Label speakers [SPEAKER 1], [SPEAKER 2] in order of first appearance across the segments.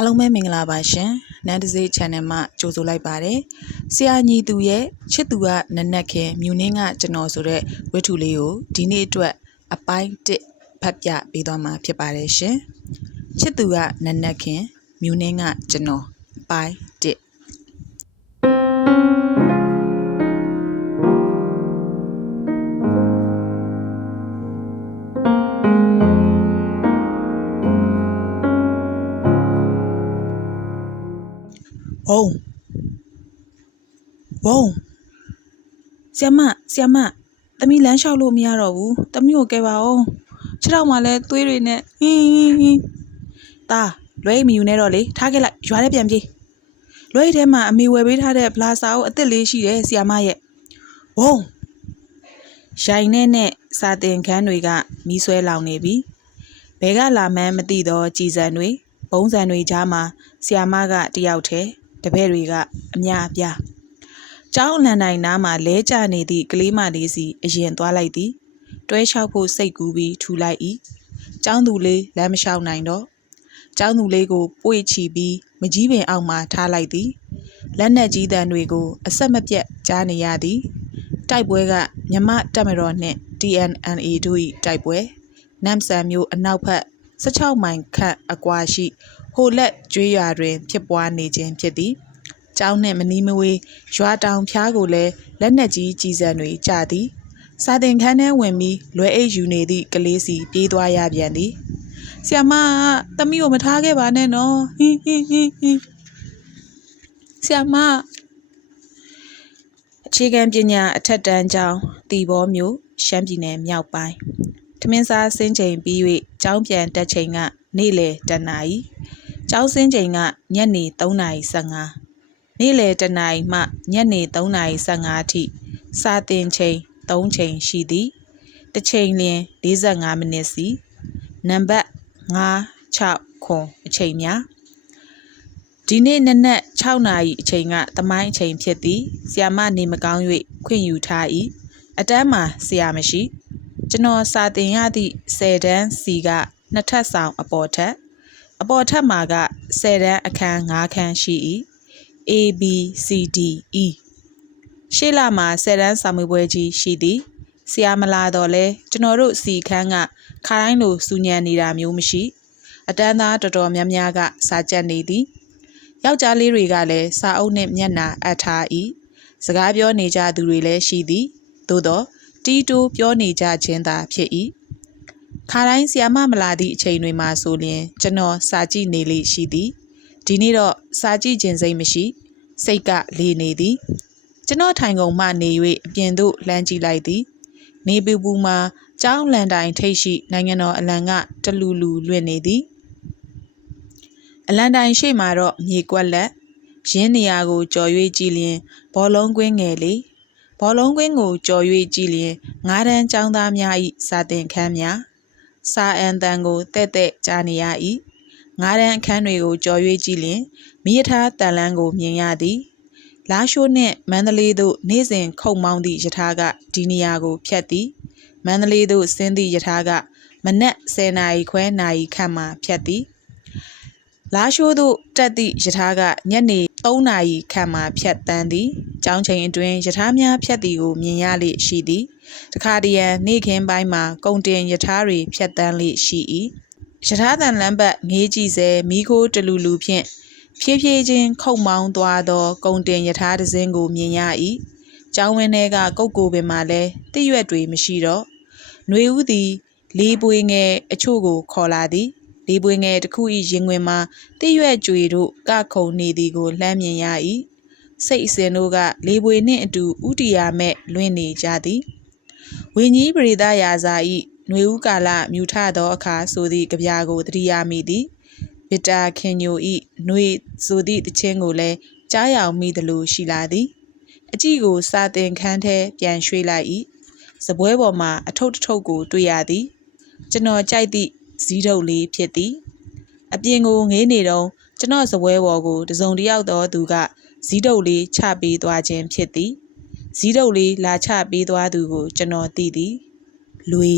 [SPEAKER 1] အားလုံးပဲမင်္ဂလာပါရှင်နန်းတစေး channel မှာကြိုဆိုလိုက်ပါတယ်ဆရာညီသူရဲ့ချစ်သူကနနက်ခင်မြူနှင်းကကျွန်တော်ဆိုတဲ့ဝတ္ထုလေးကိုဒီနေ့အတွက်အပိုင်း1ဖတ်ပြပေးသွားမှာဖြစ်ပါတယ်ရှင်ချစ်သူကနနက်ခင်မြူနှင်းကကျွန်တော်အပိုင်း 1ဝုံဝုံဆီယမဆီယမသမီးလမ်းလျှောက်လို့မရတော့ဘူးသမီးကိုကဲပါအောင်ခြေထောက်မှာလဲသွေးတွေနဲ့ဟင်းဟင်းဟင်းตาလွဲမီယူနေတော့လေထားခဲ့လိုက်ရွာထဲပြန်ပြေးလွဲထဲမှာအမေဝယ်ပေးထားတဲ့ဗလာစာအုပ်အစ်စ်လေးရှိတယ်ဆီယမရဲ့ဝုံရိုင်နဲ့နဲ့စာတင်ခန်းတွေကမီးဆွဲလောင်နေပြီဘဲကလာမှန်းမသိတော့ကြည်စံတွေဘုံစံတွေကြားမှာဆီယမကတယောက်တည်း တပည့်တွေကအများအပြားကျောင်းအလန်တိုင်းနားမှာလဲကျနေသည့်ကလေးမလေးစီအရင်သွားလိုက်သည်တွဲလျှောက်ဖို့စိတ်ကူးပြီးထူလိုက်၏ကျောင်းသူလေးလမ်းမလျှောက်နိုင်တော့ကျောင်းသူလေးကိုပွေ့ချီပြီးမကြီးပင်အောက်မှထားလိုက်သည်လက်နက်ကြီးတံတွေကိုအဆက်မပြတ်ကြားနေရသည်တိုက်ပွဲကမြမတက်မတော်နှင့် TNNA တို့၏တိုက်ပွဲနမ်ဆန်မျိုးအနောက်ဘက်16မိုင်ခန့်အကွာရှိ ဟိုလက်ကျွေးရွာတွင် ဖြစ်ပွားနေခြင်းဖြစ်သည်။ကျောင်းနှင့်မနီးမဝေးရွာတောင်ဖျားကိုလည်းလက်နက်ကြီးကြီးစံတွေကြသည်။စာတင်ခန်းထဲဝင်ပြီးလွယ်အိတ်ယူနေသည့်ကလေးစီပြေးသွားရပြန်သည်။ဆီယမကသမီးကိုမထားခဲ့ပါနဲ့နော်။ဟင်းဟင်းဟင်းဟင်းဆီယမအခြေခံပညာအထက်တန်းကျောင်းတီဘောမျိုးရှမ်းပြည်နယ်မြောက်ပိုင်းထမင်းစားစင်းချိန်ပြီး၍ကျောင်းပြန်တက်ချိန်ကနေ့လယ်တနာရီ ကျောင်းစင်းချိန်ကညနေ3:15နေ့လယ်တနာရီမှညနေ3:15အထိစာတင်ချိန်3ချိန်ရှိသည်တစ်ချိန်လျင်45မိနစ်စီနံပါတ်9 6ခွန်အချိန်များဒီနေ့နနက်6နာရီအချိန်ကသမိုင်းအချိန်ဖြစ်သည်ဆီယာမနေမကောင်း၍ခွင့်ယူထား၏အတန်းမှာဆရာမရှိကျွန်တော်စာတင်ရသည့်10တန်းစီကနှစ်ထပ်ဆောင်အပေါ်ထက် အပေါ်ထပ်မှာက10တန်းအခန်း5ခန်းရှိ၏။ A B C D E ရှေ့လာမှာ10တန်းစာမေးပွဲကြီးရှိသည်။ဆရာမလာတော့လဲကျွန်တော်တို့စီခန်းကခါတိုင်းလိုစူညံနေတာမျိုးမရှိ။အတန်းသားတော်တော်များများကစာကြက်နေသည်။ယောက်ျားလေးတွေကလည်းစာအုပ်နဲ့မျက်နှာအပ်ထား၏။စကားပြောနေကြသူတွေလည်းရှိသည်။သို့တော့တီးတိုးပြောနေကြခြင်းသာဖြစ်၏ ခါတိုင်းဆီယာမမလာသည့်အချိန်တွေမှာဆိုလျင်ကျွန်တော်စာကြည့်နေလေရှိသည်ဒီနေ့တော့စာကြည့်ခြင်းစိတ်မရှိစိတ်ကလေနေသည်ကျွန်တော်ထိုင်ကုန်မှနေ၍အပြင်သို့လှမ်းကြည့်လိုက်သည် နေပူပူမှာကျောင်းလန်တိုင်ထိပ်ရှိနိုင်ငံတော်အလံကတလူလူလွင့်နေသည်အလန်တိုင်ရှိမှတော့မြေကွက်လက်ရင်းနေရာကိုကြော်၍ကြည့်လျင်ဘောလုံးကွင်းငယ်လေးဘောလုံးကွင်းကိုကြော်၍ကြည့်လျင်ငါးတန်းចောင်းသားများ၏စာသင်ခန်းများ စာအန်တန်ကိုတဲ့တဲ့ကြားနေရ၏ငါးတန်းအခန်းတွေကိုကြော်၍ကြည့်လျင်မိယထားတန်လန်းကိုမြင်ရသည်လာရှိုးနှင့်မန္တလေးသို့နေ့စဉ်ခုတ်မောင်းသည့်ယထာကဒီနေရာကိုဖြတ်သည်မန္တလေးသို့ဆင်းသည့်ယထာကမနက်10နာရီခွဲနာရီခန့်မှဖြတ်သည်လာရှိုးသို့တက်သည့်ယထာကညနေ 3နာရီခန့်မှဖြတ်တန်းသည်ကျောင်းချိန်အတွင်းယထာများဖြတ်သည်ကိုမြင်ရလေရှိသည်တခါတရံနေ့ခင်းပိုင်းမှာကုံတင်ယထာတွေဖြတ်တန်းလေရှိ၏ယထာတန်လမ်းဘက်ငေးကြည့်စေမိခိုးတလူလူဖြင့်ဖြည်းဖြည်းချင်းခုတ်မောင်းသွားသောကုံတင်ယထာတစ်စင်းကိုမြင်ရ၏ကျောင်းဝင်းထဲကကုတ်ကိုပင်မှာလဲတိရွက်တွေမရှိတော့ຫນွေဦးသည်လေးပွေငယ်အချို့ကိုခေါ်လာသည် လေးပွေငယ်တစ်ခု၏ရင်ခွင်မှာတည့်ရွက်ကြွေတို့ကခုန်နေသည်ကိုလှမ်းမြင်ရ၏စိတ်အစဉ်တို့ကလေးပွေနှင့်အတူဥတီယာမဲ့လွင့်နေကြသည်ဝင်းကြီးပရိသရာဇာ၏နှွေဦးကာလမြူထသောအခါဆိုသည့်ကြပြာကိုတတိယမိသည်ဗစ်တာခင်ညို၏နှွေဆိုသည့်တခြင်းကိုလည်းကြားရောင်မိသလိုရှိလာသည်အကြည့်ကိုစာတင်ခန်းထဲပြန်ရွှေ့လိုက်၏စပွဲပေါ်မှာအထုပ်တထုပ်ကိုတွေ့ရသည်ကျွန်တော်ကြိုက်သည့် ဇီးထုတ်လေးဖြစ်သည်အပြင်ကိုငေးနေတော့ကျွန်တော်စပွဲပေါ်ကိုတစုံတယောက်သောသူကဇီးတုပ်လေးချပေးသွားခြင်းဖြစ်သည်ဇီးတုပ်လေးလာချပေးသွားသူကို ကျွန်တော်သိသည်လွေ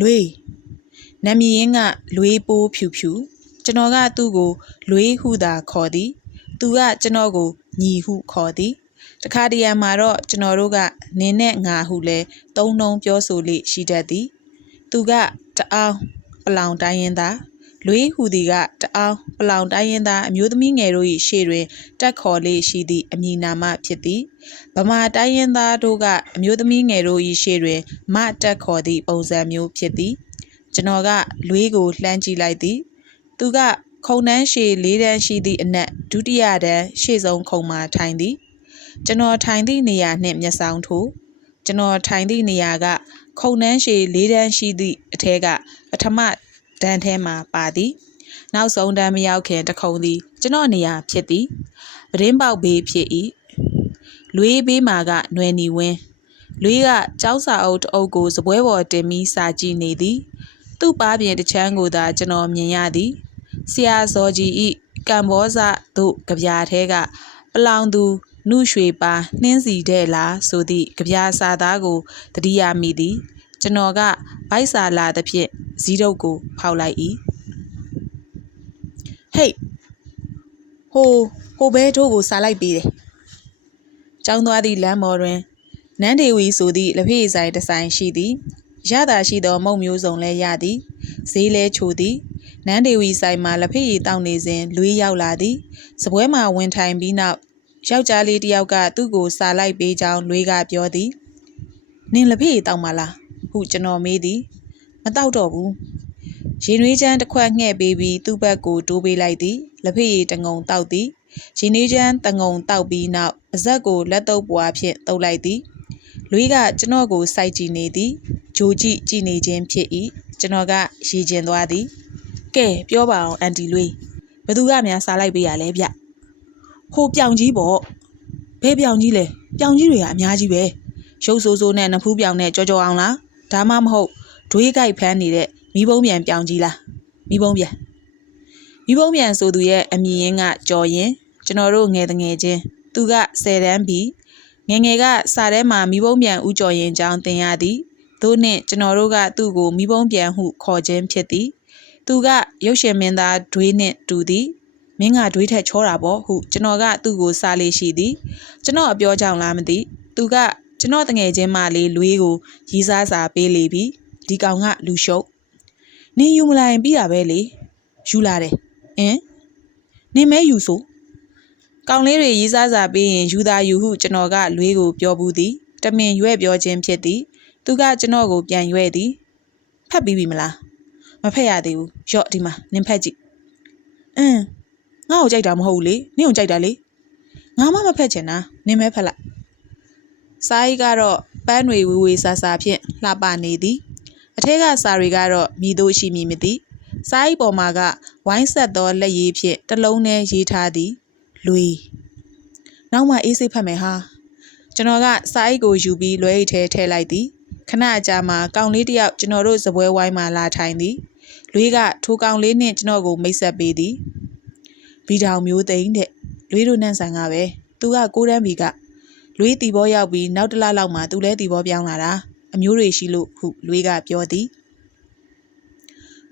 [SPEAKER 1] လွေနမည်ရင်းကလွေပိုးဖြူဖြူ ကျွန်တော်ကသူ့ကိုလွေးဟုသာခေါ်သည်သူကကျွန်တော်ကိုညီဟုခေါ်သည်တခါတရံမှာတော့ကျွန်တော်တို့ကနင်းနဲ့ငါဟုလဲသုံးနှုံပြောဆိုလေရှိတတ်သည်သူကတအောင်ပလောင်တိုင်းရင်သားလွေးဟူသည်ကတအောင်ပလောင်တိုင်းရင်သားအမျိုးသမီးငယ်တို့၏ရှေ့တွင်တက်ခေါ်လေးရှိသည့်အမည်နာမဖြစ်သည်ဗမာတိုင်းရင်သားတို့ကအမျိုးသမီးငယ်တို့၏ရှေ့တွင်မတက်ခေါ်သည့်ပုံစံမျိုးဖြစ်သည်ကျွန်တော်ကလွေးကိုလှမ်းကြည့်လိုက်သည် သူက ခုံတန်းရှည်လေးတန်းရှိသည့်အနက်ဒုတိယတန်းရှေ့ဆုံးခုံမှာထိုင်သည်ကျွန်တော်ထိုင်သည့်နေရာနှင့်မျက်စောင်းထိုးကျွန်တော်ထိုင်သည့်နေရာက ခုံတန်းရှည်လေးတန်းရှိသည့်အထက်ကပထမတန်းထဲမှာပါသည်နောက်ဆုံးတန်းမရောက်ခင်တခုံသည် ကျွန်တော်နေရာဖြစ်သည်ပဒင်းပေါက်ဘေးဖြစ်၏လွေးဘေးမှာကနွယ်နီဝင်းလွေးကကြောက်စာအုပ်တအုပ်ကိုစပွဲပေါ်တင်ပြီးစာကြည့်နေသည် သူ့ပါပြင်တစ်ချမ်းကိုသာကျွန်တော်မြင်ရသည် ဆရာဇော်ကြီးဤကံဘောဇတို့ကြပြားထဲကပလောင်သူနှုရွှေပါနှင်းစီတဲ့လားဆိုသည့်ကြပြားစာသားကိုတတိယမိသည်ကျွန်တော်ကဗိုက်စာလာသဖြင့်ဇီးတုပ်ကိုဖောက်လိုက်၏ဟေးဟိုဟိုဘဲတို့ကိုစားလိုက်ပေးတယ်။ကျောင်းသွားသည့်လမ်းပေါ်တွင်နန်းဒေဝီဆိုသည့်လက်ဖေးဆိုင်တစ်ဆိုင်ရှိသည်။ရတာရှိသောမုံမျိုးစုံလည်းရသည်။ဈေးလဲချိုသည်။ နန်းဒေဝီဆိုင်မှာလက်ဖေးရည်တောင်းနေစဉ်လွေးရောက်လာသည်။စပွဲမှာဝင်ထိုင်ပြီးနောက်ယောက်ျားလေးတစ်ယောက်ကသူ့ကိုစားလိုက်ပေးကြောင်းလွေးကပြောသည်။နင်လက်ဖေးရည်တောင်းပါလား။ဟုကျွန်တော်မေးသည်။မတောက်တော့ဘူး။ရင်နွေးချမ်းတစ်ခွက်ငှဲ့ပေးပြီးသူ့ဘက်ကိုတိုးပေးလိုက်သည်လက်ဖေးရည်တငုံတောက်သည်ရင်နွေးချမ်းတငုံတောက်ပြီးနောက်ပါဇက်ကိုလက်တုပ်ပွားဖြင့်တုပ်လိုက်သည်လွေးကကျွန်တော်ကိုစိုက်ကြည့်နေသည်ဂျိုကြည့်ကြည့်နေခြင်းဖြစ်၏ကျွန်တော်ကရည်ကျင်သွားသည် ကဲပြောပါအောင်အန်တီလွေးဘယ်သူကများစားလိုက်ပေးရလဲဗျဟိုပြောင်ကြီးပေါ့ဘဲပြောင်ကြီးလဲပြောင်ကြီးတွေကအများကြီးပဲရုပ်ဆိုးဆိုးနဲ့နဖူးပြောင်နဲ့ကြောကြောအောင်လားဒါမှမဟုတ်ဒွေးကြိုက်ဖမ်းနေတဲ့မိဘုံပြန်ပြောင်ကြီးလားမိဘုံပြန်မိဘုံပြန်ဆိုသူရဲ့အမည်ရင်းကကြော်ရင် ကျွန်တော်တို့ငယ်တငယ်ချင်းသူက10တန်းပြီငယ်ငယ်ကစာထဲမှာမိဘုံပြန်ဥကြော်ရင်ကြောင်းသင်ရသည်သို့နှင့်ကျွန်တော်တို့ကသူ့ကိုမိဘုံပြန်ဟုခေါ်ခြင်းဖြစ်သည် သူကရုပ်ရှင်မင်းသားဒွေးနှင့်တူသည်မင်းကဒွေးထက်ချောတာပေါ့ဟုကျွန်တော်ကသူ့ကိုစားလေးရှိသည်ကျွန်တော်အပြောကြောင့်လားမသိသူကကျွန်တော်တငယ်ချင်းမလေးလွေးကိုရီးစားစာပေးလေပြီဒီကောင်ကလူရှုပ်နင်းယူမလာရင်ပြီးတာပဲလေယူလာတယ်အင်းနင်းမဲယူဆိုကောင်လေးတွေရေးစားစာပေးရင်ယူသာယူဟုကျွန်တော်ကလွေးကိုပြောဘူးသည်တမင်ရွဲ့ပြောခြင်းဖြစ်သည် သူကကျွန်တော်ကိုပြန်ရွဲ့သည်ဖတ်ပြီးပြီမလား မဖက်ရသေးဘူးရော့ဒီမှာနင်းဖက်ကြည့်အင်းငါ့ကိုကြိုက်တာမဟုတ်ဘူးလေနင်းကိုကြိုက်တာလေငါမှမဖက်ချင်တာနင်းမဲဖက်လိုက်စာရီကတော့ပန်းတွေဝေဝေဆာဆာဖြင့်လှပနေသည်အထက်ကစာတွေကတော့မြည်တို့ရှိမည်မသိစာရီပေါ်မှာကဝိုင်းဆက်သောလက်ရည်ဖြင့်တလုံးနဲ့ရေးထားသည်လွေနောက်မှအေးစိတ်ဖတ်မယ်ဟာကျွန်တော်ကစာအိတ်ကိုယူပြီးလွဲအိတ်ထဲထည့်လိုက်သည်ခဏအကြာမှာကောင်လေးတယောက်ကျွန်တော်တို့စပွဲဝိုင်းမှာလာထိုင်သည် လွေးကထိုကောင်လေးနှင့်ကျွန်တော်ကိုမိတ်ဆက်ပေးသည်ဘီတောင်မျိုးသိန်းတဲ့လွေးတို့နန့်ဆန်ကပဲသူကကိုတန်းဘီကလွေးတီဘောရောက်ပြီးနောက်တလလောက်မှသူလဲတီဘောပြောင်းလာတာအမျိုးတွေရှိလို့ဟုလွေးကပြောသည်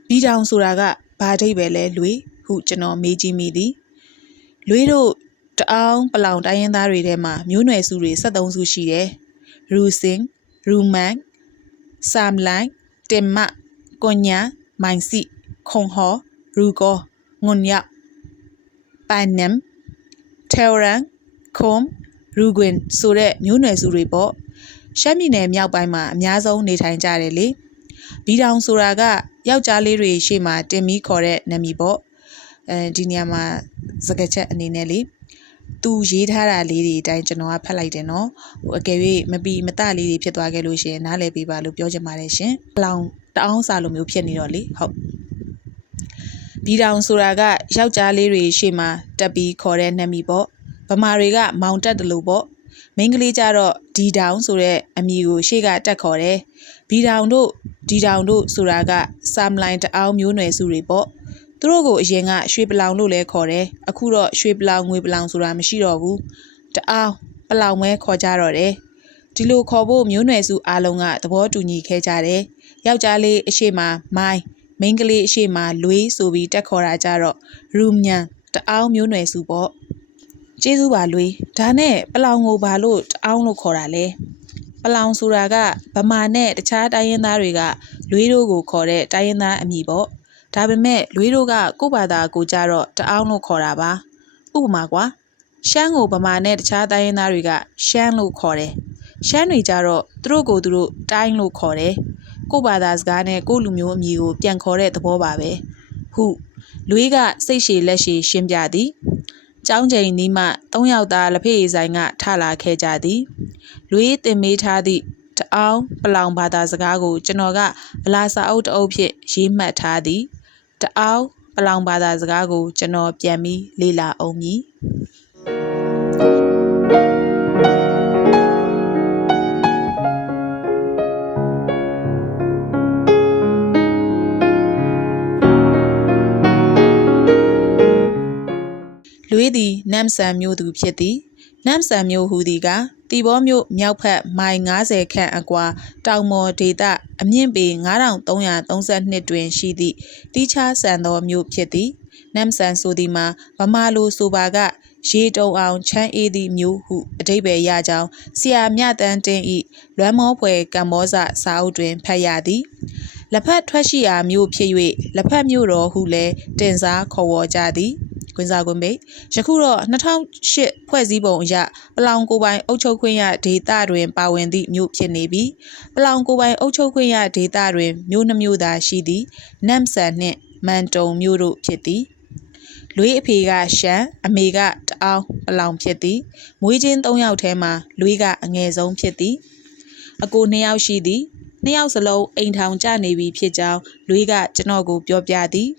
[SPEAKER 1] ဘီတောင်ဆိုတာကဘာအဓိပ္ပာယ်လဲလွေးဟုကျွန်တော်မေးကြည့်မိသည်လွေးတို့တအောင်ပလောင်တိုင်းရင်းသားတွေထဲမှာမျိုးနွယ်စုတွေ73စုရှိတယ်။ရူစင်ရူမန်ဆမ်လိုင်းတင်မကွန်ညာ မိုင်စီခုံဟောရူကောငွန်ရပန်နမ်တေရန်ခုံရူဂွင်ဆိုတဲ့မျိုးနွယ်စုတွေပေါ့ရှမ်းပြည်နယ်မြောက်ပိုင်းမှာအများဆုံးနေထိုင်ကြတယ်လေဘီတောင်ဆိုတာကယောက်ျားလေးတွေရှေ့မှာတင်ပြီးခေါ်တဲ့နာမည်ပေါ့အဲဒီနေရာမှာစကားချက်အနေနဲ့လေသူရေးထားတာလေးတွေအတိုင်းကျွန်တော်ကဖတ်လိုက်တယ်နော်ဟိုအကယ်၍မပီမတလေးတွေဖြစ်သွားခဲ့လို့ရှင်နားလည်ပေးပါလို့ပြောချင်ပါတယ်ရှင်အလောင်း တအောင်စာလိုမျိုးဖြစ်နေတော့လေဟုတ်ဘီတောင်ဆိုတာကယောက်ျားလေးတွေရှေ့မှာတက်ပြီးခေါ်တဲ့နှမီပေါ့ဗမာတွေကမောင်တက်တယ်လို့ပေါ့မိန်းကလေးကြတော့ဒီတောင်ဆိုတဲ့အမည်ကိုရှေ့ကတက်ခေါ်တယ်ဘီတောင်တို့ဒီတောင်တို့ဆိုတာကဆမ်လိုင်းတအောင်မျိုးနွယ်စုတွေပေါ့သူတို့ကိုအရင်ကရွှေပလောင်လို့လဲခေါ်တယ်အခုတော့ရွှေပလောင်ငွေပလောင်ဆိုတာမရှိတော့ဘူးတအားပလောင်မဲခေါ်ကြတော့တယ်ဒီလိုခေါ်ဖို့မျိုးနွယ်စုအားလုံးကသဘောတူညီခဲ့ကြတယ် ယောက်ျားလေးအရှိမမိုင်းမိန်းကလေးအရှိမလွေးဆိုပြီးတက်ခေါ်တာကြတော့ရူမြန်တအောင်မျိုးနွယ်စုပေါ့ကျေးဇူးပါလွေးဒါနဲ့ပလောင်ကိုဘာလို့တအောင်လို့ခေါ်တာလဲပလောင်ဆိုတာကဗမာနဲ့တခြားတိုင်းရင်းသားတွေကလွေးတို့ကိုခေါ်တဲ့တိုင်းရင်းသားအမည်ပေါ့ဒါပေမဲ့လွေးတို့ကကိုယ့်ဘာသာကိုကြတော့တအောင်လို့ခေါ်တာပါဥပမာကွာရှမ်းကိုဗမာနဲ့တခြားတိုင်းရင်းသားတွေကရှမ်းလို့ခေါ်တယ်ရှမ်းတွေကြတော့သူတို့ကိုယ်သူတို့တိုင်းလို့ခေါ်တယ် ကိုယ့်ဘာသာစကားနဲ့ကိုယ့်လူမျိုးအမည်ကိုပြန်ခေါ်တဲ့သဘောပါပဲဟုလွေးကစိတ်ရှည်လက်ရှည်ရှင်းပြသည်ကျောင်းချိန်နီးမှသုံးယောက်သားလက်ဖေးရည်ဆိုင်ကထလာခဲ့ကြသည်လွေးတင်မေးထားသည့်တအောင်ပလောင်ဘာသာစကားကိုကျွန်တော်ကဗလာစာအုပ်တစ်အုပ်ဖြင့်ရေးမှတ်ထားသည်တအောင်ပလောင်ဘာသာစကားကိုကျွန်တော်ပြန်ပြီးလေ့လာအောင်မည် လွေးသည်နမ်ဆန်မျိုးသူဖြစ်သည်နမ်ဆန်မျိုးဟူသည်ကတီဘောမျိုးမြောက်ဖက်မိုင်90ခန့်အကွာတောင်မော်ဒေသအမြင့်ပေ9332တွင်ရှိသည့်တီးခြားဆန်သောမျိုးဖြစ်သည်နမ်ဆန်ဆိုသည်မှာဗမာလိုဆိုပါကရေတုံအောင်ချမ်းအေးသည့်မျိုးဟုအတိပ္ပယ်ရကြောင်းဆရာမြတန်းတင်းဤလွမ်းမောဖွယ်ကမ္ဘောဇစာအုပ်တွင်ဖတ်ရသည်လက်ဖက်ထွက်ရှိရာမျိုးဖြစ်၍လက်ဖက်မျိုးတော်ဟုလည်းတင်စားခေါ်ဝေါ်ကြသည် ကွင်းစားကွင်းပိတ်ယခုတော့2008ဖွဲ့စည်းပုံအရပလောင်ကိုပိုင်အုပ်ချုပ်ခွင့်ရဒေသတွင်ပါဝင်သည့်မြို့ဖြစ်နေပြီးပလောင်ကိုပိုင်အုပ်ချုပ်ခွင့်ရဒေသတွင်မြို့နှမျိုးသာရှိသည်နမ်ဆန်နှင့်မန်တုံမြို့တို့ဖြစ်သည်လွေးအဖေကရှမ်းအမေကတအောင်ပလောင်ဖြစ်သည်မွေးချင်း၃ယောက်ထဲမှာလွေးကအငယ်ဆုံးဖြစ်သည်အကိုနှစ်ယောက်ရှိသည်နှစ်ယောက်စလုံးအိမ်ထောင်ကြနေပြီဖြစ်ကြောင်းလွေးကကျွန်တော်ကိုပြောပြသည်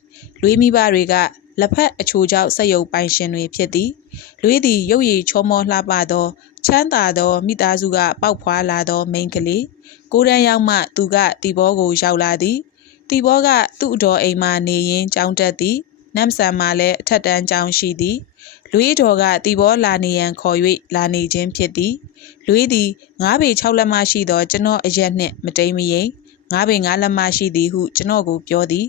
[SPEAKER 1] လွေးမိဘတွေက လက်ဖက်အချိုကြောင့်စက်ရုပ်ပိုင်ရှင်တွေဖြစ်သည်လွေးသည်ရုပ်ရည်ချောမောလှပသောချမ်းသာသောမိသားစုကပေါက်ဖွာလာသောမိန်းကလေးကိုရန်ရောက်မှသူကတီဘောကိုရောက်လာသည်တီဘောကသူ့အတော်အိမ်မှနေရင်ကြောင်းတက်သည်နမ်ဆန်မှလည်းအထက်တန်းကျောင်းရှိသည်လွေးတော်ကတီဘောလာနေရန်ခေါ်၍လာနေခြင်းဖြစ်သည်လွေးသည်ငါးပေ6လက်မရှိသောကျွန်တော်အရက်နှင့်မတိမ်မယိမ်ငါးပေ9လက်မရှိသည်ဟုကျွန်တော်ကိုပြောသည်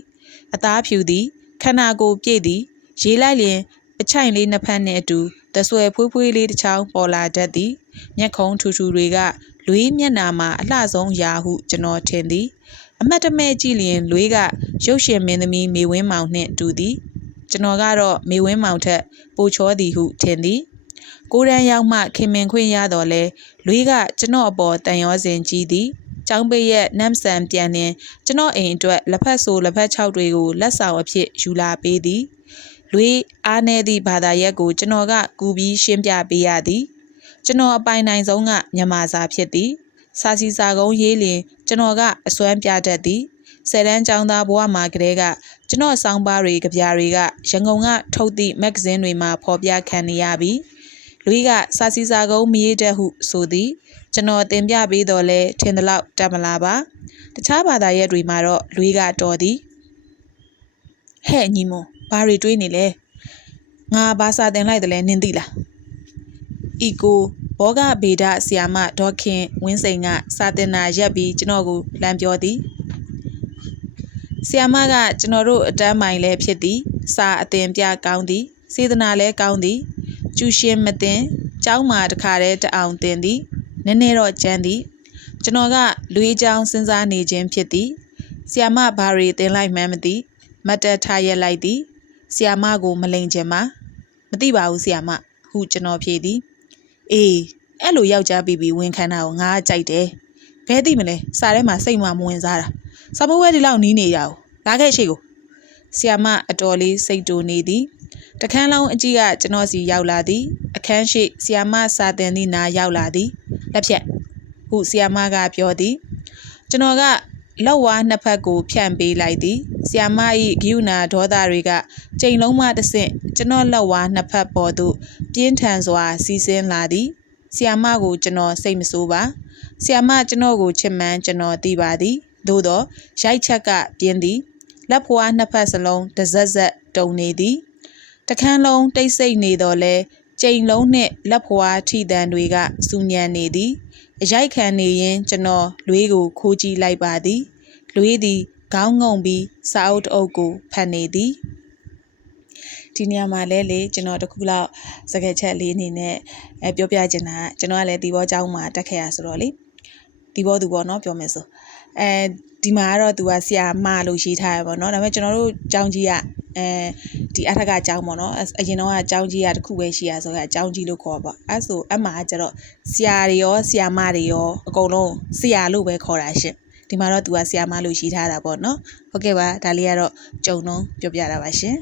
[SPEAKER 1] အသားဖြူသည် ခန္ဓာကိုယ်ပြည့်သည်ရေးလိုက်လျင်အချိုင်လေးနှစ်ဖက်နှင့်အတူတဆွဲဖွေးဖွေးလေးတစ်ချောင်းပေါ်လာတတ်သည်မျက်ခုံးထူထူတွေကလွေးမျက်နာမှာအလှဆုံးရာဟုကျွန်တော်ထင်သည် အမတ်တမဲ့ကြည့်လျင်လွေးကရုပ်ရှင်မင်းသမီးမေဝင်းမောင်နှင့်တူသည်ကျွန်တော်ကတော့မေဝင်းမောင်ထက်ပိုချောသည်ဟုထင်သည်ကိုရန်ရောက်မှခင်မင်ခွင့်ရတော့လဲလွေးကကျွန်တော်အပေါ်တန်ရောစင်ကြီးသည် ကျောင်းပိတ်ရဲ့နမ်ဆန်ပြန်ရင်ကျွန်တော်အိမ်အတွက်လက်ဖက်ဆိုလက်ဖက်၆တွေကိုလက်ဆောင်အဖြစ်ယူလာပေးသည်လွေအားနေသည့်ဘာသာရပ်ကိုကျွန်တော်ကကူပြီးရှင်းပြပေးရသည်ကျွန်တော်အပိုင်နိုင်ဆုံးကမြန်မာစာဖြစ်သည်စာစီစာကုန်းရေးလျင်ကျွန်တော်ကအစွမ်းပြတတ်သည်ဆယ်တန်းကျောင်းသားဘဝမှာကတည်းကကျွန်တော်စောင်းပါးတွေကြပြားတွေကရန်ကုန်ကထုတ်သည့်မဂ္ဂဇင်းတွေမှာဖော်ပြခံနေရပြီလူကြီးကစာစီစာကုန်းမရေးတတ်ဟုဆိုသည် ကျွန်တော်တင်ပြပေးတော့လဲထင်သလောက်တတ်မလားပါတခြားဘာသာရပ်တွေမှာတော့လူကြီးကတော်သည်ဟဲ့ညီမဘာတွေတွေးနေလဲငါဘာစာတင်လိုက်တယ်လဲနင်းသိလားအီကိုဘောဂဗေဒဆီယာမဒေါခင်ဝင်းစိန်ကစာတင်တာရက်ပြီးကျွန်တော်ကိုလမ်းပြောသည်ဆီယာမကကျွန်တော်တို့အတန်းမိုင်လဲဖြစ်သည်စာအတင်ပြကောင်းသည်စေတနာလဲကောင်းသည်ကျူရှင်မတင်ကျောင်းမှာတခါတည်းတအောင်တင်သည် နည်းနည်းတော့ကျန်းသည်ကျွန်တော်ကလူကြီးကျောင်းစဉ်းစားနေခြင်းဖြစ်သည်ဆီယာမဘာတွေတင်လိုက်မှန်းမသိမတ်တက်ထားရက်လိုက်သည်ဆီယာမကိုမလိန်ခြင်းပါမသိပါဘူးဆီယာမဟုကျွန်တော်ဖြေသည်အေးအဲ့လိုယောက်ျားပြီးပြီးဝင်ခံတာကိုငါကြိုက်တယ်ဘဲသိမလဲစားထဲမှာစိတ်မှမဝင်စားတာစမဝဲဒီလောက်နီးနေရအောင်လာခဲ့ရှိကို ဆီယာမအတော်လေးစိတ်တူနေသည်တခန်းလုံးအကြီးကကျွန်တော်စီရောက်လာသည် အခန်းရှိဆီယာမစာတင်သည့်နာရောက်လာသည်လက်ဖြတ်ဟုဆီယာမကပြောသည် ကျွန်တော်ကလောက်ဝါနှစ်ဖက်ကိုဖြန့်ပေးလိုက်သည်ဆီယာမ၏ဂယုဏဒေါသတွေကချိန်လုံးမှတဆင့်ကျွန်တော်လက်ဝါနှစ်ဖက်ပေါ်သို့ပြင်းထန်စွာစီးဆင်းလာသည်ဆီယာမကိုကျွန်တော်စိတ်မဆိုးပါဆီယာမကျွန်တော်ကိုချစ်မှန်းကျွန်တော်သိပါသည်သို့သောရိုက်ချက်ကပြင်းသည် လက်ဖွာနှစ်ဖက်စလုံးတဇက်ဇက်တုံနေသည်တခန်းလုံးတိတ်ဆိတ်နေတော့လဲကြိမ်လုံးနှင့်လက်ဖွာထိတန်တွေကစူညံနေသည်အရိုက်ခံနေရင်ကျွန်တော်လွေးကိုခိုးကြည့်လိုက်ပါသည်လွေးသည် ခေါင်းငုံပြီးစာအုပ်တစ်အုပ်ကိုဖတ်နေသည်ဒီနေရာမှာလဲလေကျွန်တော်တခုလောက်စကားချက်လေးအနေနဲ့အဲပြောပြချင်တာကကျွန်တော်ကလည်းဒီဘောเจ้าမှာတက်ခဲ့ရဆိုတော့လေဒီဘောသူပေါ့နော်ပြောမယ်ဆိုအဲ ဒီမှာကတော့သူကဆရာမလို့ရေးထားရပါတော့။ဒါပေမဲ့ကျွန်တော်တို့ကျောင်းကြီးကအဲဒီအထက်ကကျောင်းပေါ့နော်။အရင်တော့ကကျောင်းကြီးကတစ်ခုပဲရှိရဆိုတော့ကျောင်းကြီးလို့ခေါ်ပါ။အဲဆိုအမှကျတော့ဆရာတွေရောဆရာမတွေရောအကုန်လုံးဆရာလို့ပဲခေါ်တာရှင့်။ဒီမှာတော့သူကဆရာမလို့ရေးထားတာပေါ့နော်။ဟုတ်ကဲ့ပါဒါလေးကတော့ကြုံတော့ပြောပြတာပါရှင်။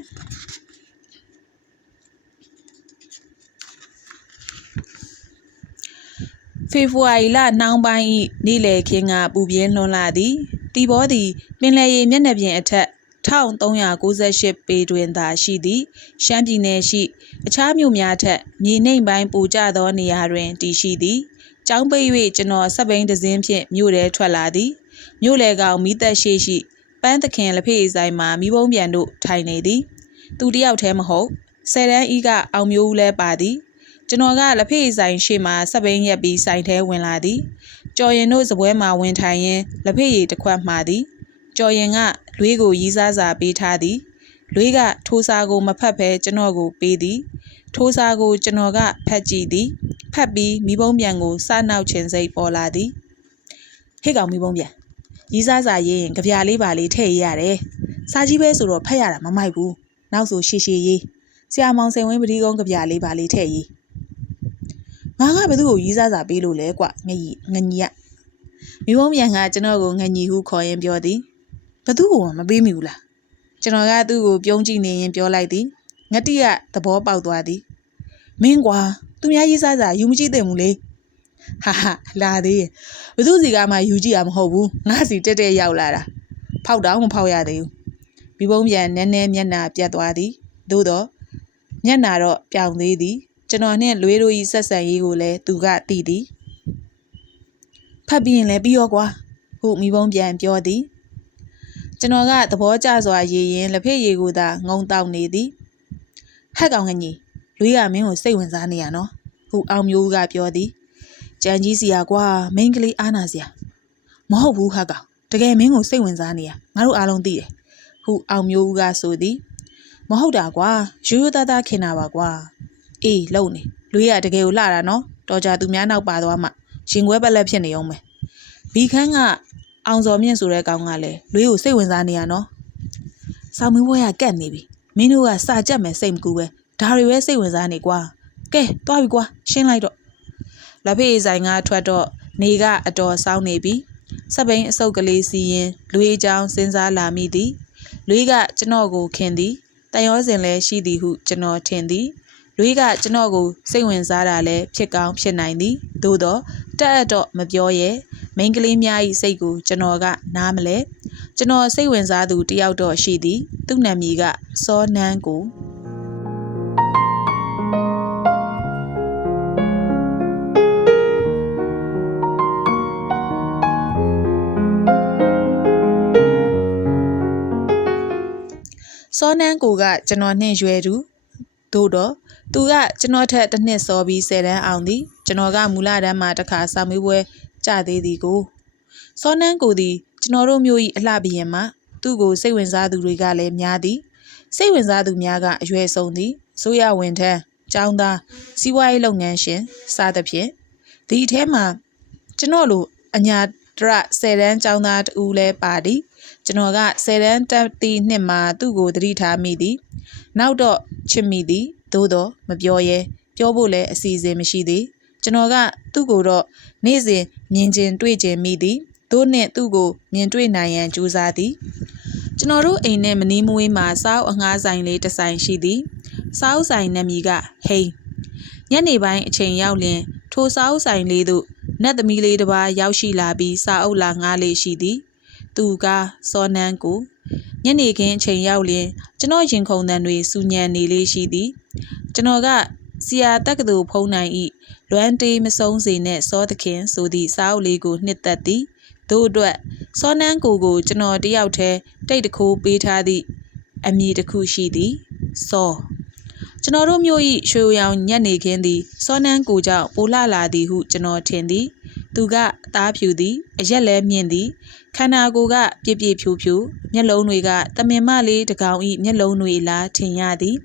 [SPEAKER 1] ဖေဖော်ဝါရီလနှောင်းပိုင်းဤနေ့လယ်ခင်းကပူပြင်းလွန်လာသည် တီဘောသည် ပင်လယ်ရေမျက်နှာပြင်အထက် 1398 ပေတွင်သာရှိသည်ရှမ်းပြည်နယ်ရှိ အခြားမြို့များထက် မြေနှိမ်ပိုင်းပိုကျသောနေရာတွင် တည်ရှိသည် ကျောင်းပိတ်၍ကျွန်တော် စက်ဘိန်းတစ်စင်းဖြင့် မြို့ထဲထွက်လာသည် မြို့လေကောင်မိသက်ရှိရှိ ပန်းသခင်လက်ဖေးဆိုင်မှာမိဘုံပြန်တို့ ထိုင်နေသည် သူတယောက်တည်းမဟုတ် ဆယ်တန်းဤကအောင်မျိုးဦးလဲပါသည် ကျွန်တော်က လက်ဖေးဆိုင်ရှေ့မှာ စက်ဘိန်းရက်ပြီး ဆိုင်ထဲဝင်လာသည် ကျော်ရင်တို့စပွဲမှာဝင်ထိုင်ရင်းလက်ဖေးရည်တစ်ခွက်မှာသည်ကျော်ရင်ကလွေးကိုရီးစားစာပေးထားသည်လွေးကထိုးစာကိုမဖတ်ဘဲကျွန်တော်ကိုပေးသည်ထိုးစာကိုကျွန်တော်ကဖတ်ကြည့်သည်ဖတ်ပြီးမိဘုံပြန်ကိုစနောက်ခြင်းစိတ်ပေါ်လာသည်ဟေ့ကောင်မိဘုံပြန်ရီးစားစာရေးရင်ကြပြလေးပါလေးထည့်ရရတယ်စာကြီးပဲဆိုတော့ဖတ်ရတာမမိုက်ဘူးနောက်ဆိုရှေရှေရေးဆရာမောင်စိန်ဝင်းပတိကုန်းကြပြလေးပါလေးထည့်ရေး ငါကဘယ်သူ့ကိုရီးစားစာပေးလို့လဲကွငကြီးငညီကမိဘုံပြန်ကကျွန်တော်ကိုငညီဟုခေါ်ရင်ပြောသည်ဘသူ့ကိုမှမပေးမိဘူးလားကျွန်တော်ကသူ့ကိုပြုံးကြည့်နေရင်ပြောလိုက်သည်ငတိကသဘောပေါက်သွားသည်မင်းကွာသူများရေးစားစာယူမကြည့်သင့်ဘူးလေဟာဟာလာသေးရဲ့ဘသူစီကမှယူကြည့်ရမဟုတ်ဘူးငါစီတက်တက်ရောက်လာတာဖောက်တော့မဖောက်ရသေးဘူးမိဘုံပြန်နည်းနည်းမျက်နာပြတ်သွားသည်သို့တော့မျက်နာတော့ပြောင်သေးသည် ကျွန်တော်နဲ့လွေးတို့ဤဆက်ဆံရေးကိုလည်းသူကသိသည်ဖတ်ပြီးရင်လည်းပြီးရောကွာဟုမိဘုံပြန်ပြောသည်ကျွန်တော်ကသဘောကျစွာရေးရင်လက်ဖက်ရည်ကိုသာငုံတောက်နေသည်ဟက်ကောင်ငကြီးလွေးရမင်းကိုစိတ်ဝင်စားနေရနော်ဟုအောင်မျိုးကပြောသည်ကြံကြီးစီယာကွာမိန်းကလေးအားနာစရာမဟုတ်ဘူးဟက်ကောင်တကယ်မင်းကိုစိတ်ဝင်စားနေရငါတို့အားလုံးသိတယ်ဟုအောင်မျိုးကဆိုသည်မဟုတ်တာကွာရိုးရိုးသားသားခင်တာပါကွာ အေးလုံနေလွေးရတကယ်ကိုလှတာနော်တော်ကြသူများနောက်ပါသွားမှရှင်ခွဲပက်လက်ဖြစ်နေအောင်မယ်ဘီခန်းကအောင်စော်မြင့်ဆိုတဲ့ကောင်ကလည်းလွေးကိုစိတ်ဝင်စားနေရနော်ဆောင်းမင်းဘွဲကကက်နေပြီမင်းတို့ကစာကြက်မယ်စိတ်မကူပဲဒါတွေပဲစိတ်ဝင်စားနေကွာကဲတွားပြီကွာရှင်းလိုက်တော့လက်ဖေးဆိုင်ကထွက်တော့နေကအတော်စောင်းနေပြီစပိန်အစုပ်ကလေးစီရင်လွေးချောင်းစဉ်းစားလာမိသည်လွေးကကျွန်တော်ကိုခင်သည်တန်ရောစင်လည်းရှိသည်ဟုကျွန်တော်ထင်သည် လွေးကကျွန်တော်ကိုစိတ်ဝင်စားတာလည်းဖြစ်ကောင်းဖြစ်နိုင်သည်သို့တော့တက်အတော့မပြောရဲမိန်းကလေးများ၏စိတ်ကိုကျွန်တော်ကနားမလဲကျွန်တော်စိတ်ဝင်စားသူတယောက်တော့ရှိသည် သူ့နာမည်ကစောနန်းကိုစောနန်းကိုကကျွန်တော်နှင့်ရွယ်သူသို့တော့ သူကကျွန်တော်ထက်တစ်နှစ်စောပြီး10တန်းအောင်သည်ကျွန်တော်ကမူလတန်းမှာတစ်ခါစာမေးပွဲကြသေးသည်ကိုစောနန်းကိုသည်ကျွန်တော်တို့မျိုး၏အလှဘရင်မှာသူ့ကိုစိတ်ဝင်စားသူတွေကလည်းများသည်စိတ်ဝင်စားသူများကအရွယ်ဆုံးသည်ဆိုရဝန်ထမ်းကျောင်းသားစီးပွားရေးလုပ်ငန်းရှင်စသဖြင့်ဒီအထဲမှာကျွန်တော်လိုအညာတရ10တန်းကျောင်းသားတူလည်းပါသည်ကျွန်တော်က10တန်းတက်သည့်နှစ်မှာသူ့ကိုသတိထားမိသည်နောက်တော့ချစ်မိသည် သို့တော့မပြောရဲပြောဖို့လည်းအစီအစဉ်မရှိသေးကျွန်တော်ကသူ့ကိုတော့နေ့စဉ်မြင်ကျင်တွေ့ကျင်မိသည်တို့နှင့်သူ့ကိုမြင်တွေ့နိုင်ရန်ကြိုးစားသည်ကျွန်တော်တို့အိမ်နဲ့မနီးမဝေးမှာစောက်အငှားဆိုင်လေးတစ်ဆိုင်ရှိသည်စောက်ဆိုင်နာမည်ကဟိန်းညနေပိုင်းအချိန်ရောက်လျင်ထိုစောက်ဆိုင်လေးသို့နတ်သမီးလေးတစ်ပါးရောက်ရှိလာပြီးစာအုပ်လာငှားလေးရှိသည်သူကစောနန်းကို ညနေခင်းအချိန်ရောက်လျင်ကျွန်တော်ရင်ခုန်တန်တွေစူညံနေလေးရှိသည်ကျွန်တော်ကဆီယာတက္ကသိုလ်ဖုံးနိုင်ဤလွမ်းတေးမဆုံးစေနဲ့စောသခင်ဆိုသည့်စာအုပ်လေးကိုနှစ်သက်သည်တို့အတွက်စောနန်းကိုကိုကျွန်တော်တယောက်တည်းတိတ်တခိုးပေးထားသည့်အမည်တစ်ခုရှိသည်စော ကျွန်တော်တို့မျိုးဤရွှေရောင်ညက်နေခင်းသည်စောနန်းကိုကြောင့်ပိုလှလာသည်ဟုကျွန်တော်ထင်သည် သူကအသားဖြူသည်အရက်လဲမြင့်သည်ခန္ဓာကိုယ်ကပြည့်ပြည့်ဖြူဖြူမျက်လုံးတွေကတမင်မလေးတကောင်ဤမျက်လုံးတွေလားထင်ရသည်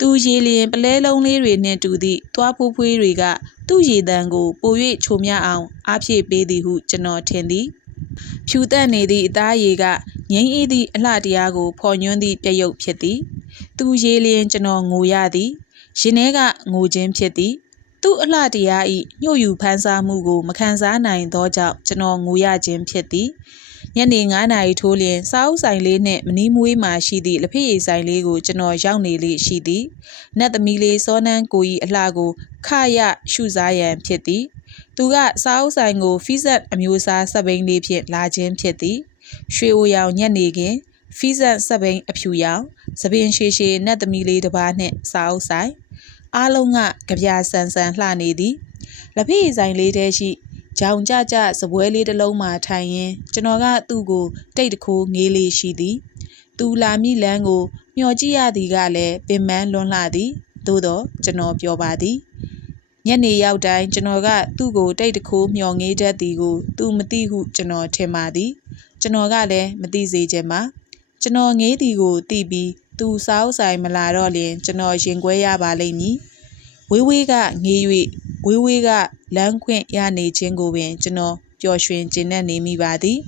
[SPEAKER 1] သူရေလျင်ပလဲလုံးလေးတွေနှင့်တူသည့်သွားဖိုးဖွေးတွေကသူ့ရေတံကိုပို၍ချိုမြအောင်အားဖြည့်ပေးသည်ဟုကျွန်တော်ထင်သည် ဖြူတက်နေသည့်အသားရည်ကငိမ့်အေးသည့်အလှတရားကိုဖော်ညွှန်းသည့်ပြရုပ်ဖြစ်သည်သူရေလျင်ကျွန်တော်ငိုရသည်ရင်ထဲကငိုခြင်းဖြစ်သည်သူ့အလှတရားဤညှို့ယူဖန်ဆားမှုကိုမခံစားနိုင်သောကြောင့်ကျွန်တော်ငိုရခြင်းဖြစ်သည်ညနေ9နာရီထိုးလျင်စားအုပ်ဆိုင်လေးနှင့်မနီးမွေးမှရှိသည့်လက်ဖက်ရည်ဆိုင်လေးကိုကျွန်တော်ရောက်နေလေရှိသည်နတ်သမီးလေးစောနန်းကိုဤအလှကိုခရရှုစားရန်ဖြစ်သည် သူကစားအုပ်ဆိုင်ကို ဖီဇက်အမျိုးအစားစက်ဘိန်းလေးဖြင့်လာခြင်းဖြစ်သည်ရွှေအိုရောင်ညက်နေခင်ဖီဇက်စက်ဘိန်းအဖြူရောင်သပင်ရှည်ရှည်နတ်သမီးလေးတစ်ပါးနှင့်စားအုပ်ဆိုင်အားလုံးကကြပြဆန်ဆန်လှနေသည်လက်ဖက်ရည်ဆိုင်လေးထဲရှိဂျောင်ကြကြစပွဲလေးတစ်လုံးမှာထိုင်ရင်းကျွန်တော်ကသူ့ကိုတိတ်တခိုးငေးလေးရှိသည်သူလာမိလန်းကိုမျှော်ကြည့်ရသည်ကလည်းပင်ပန်းလွန်းလှသည်သို့တော့ကျွန်တော်ပြောပါသည် ညနေရောက်တိုင်းကျွန်တော်ကသူ့ကိုတိတ်တခိုးမျှော်ငေးတတ်သည်ကိုသူမသိဟုကျွန်တော်ထင်ပါသည်ကျွန်တော်ကလည်းမသိစေချင်ပါကျွန်တော်ငေးသည်ကိုသိပြီးသူစားအုပ်ဆိုင်မလာတော့လျင်ကျွန်တော်ရင်ခွဲရပါလိမ့်မည်ဝေးဝေးကငေး၍ဝေးဝေးကလမ်းခွင့်ရနေခြင်းကိုပင်ကျွန်တော်ပျော်ရွှင်ကျဉ်းနေမိပါသည်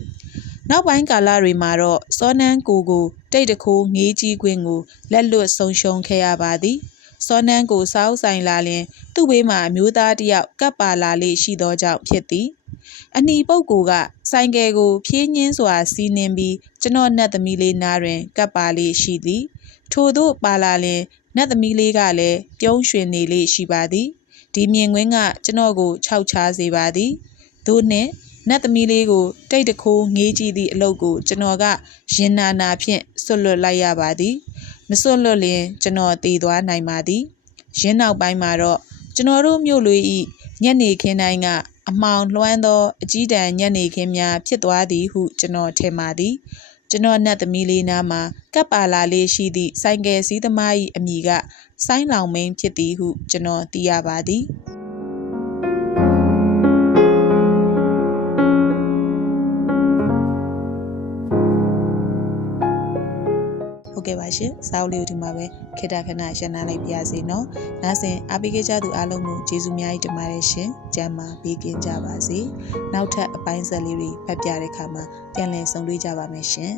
[SPEAKER 1] နောက်ပိုင်းကာလတွေမှာတော့စောနန်းကိုကိုတိတ်တခိုးငေးကြီးခွင်းကိုလက်လွတ်ဆုံးရှုံးခဲ့ရပါသည် စောနန်းကိုစားအုပ်ဆိုင်လာလင် သူ့ဘေးမှာအမျိုးသားတစ်ယောက်ကပ်ပါလာလေရှိသောကြောင့်ဖြစ်သည်အနီပုတ်ကိုကဆိုင်ကယ်ကိုဖြင်းညင်းစွာစီးနှင်းပြီးကျွန်တော်နတ်သမီးလေးနားတွင်ကပ်ပါလေရှိသည်ထို့သို့ပါလာလင်နတ်သမီးလေးကလည်းပြုံးရွှင်နေလေရှိပါသည်ဒီမြင်ကွင်းကကျွန်တော်ကိုခြောက်ချားစေပါသည်သို့နှင့်နတ်သမီးလေးကိုတိတ်တခိုးငေးကြည့်သည့်အလုပ်ကိုကျွန်တော်ကရင်နာနာဖြင့်ဆွတ်လွတ်လိုက်ရပါသည် မဆွတ်လွတ်လျင်ကျွန်တော်တည်သွားနိုင်ပါသည်ရင်းနောက်ပိုင်းမှာတော့ကျွန်တော်တို့မြို့လွေဤညနေခင်းတိုင်းကအမှောင်လွှမ်းသောအကြီးတန်းညနေခင်းများဖြစ်သွားသည်ဟုကျွန်တော်ထင်ပါသည်ကျွန်တော်နတ်သမီးလေးနားမှာကပ်ပါလာလေးရှိသည့်ဆိုင်ကယ်စီးသမား၏အမိကဆိုင်းလောင်မင်းဖြစ်သည်ဟုကျွန်တော်သိရပါသည် ဟုတ်ကဲ့ပါရှင်စာအုပ်လေးကိုဒီမှာပဲခေတ္တခဏရန်နာလိုက်ပါရစေနော်နောက်စဉ်အားပေးခဲ့ကြသူအားလုံးကိုကျေးဇူးများကြီးတင်ပါတယ်ရှင်ကျမ်းမာပေးကင်းကြပါစေနောက်ထပ်အပိုင်းဆက်လေးတွေဖတ်ပြတဲ့အခါမှာပြန်လည်ဆုံတွေ့ကြပါမယ်ရှင်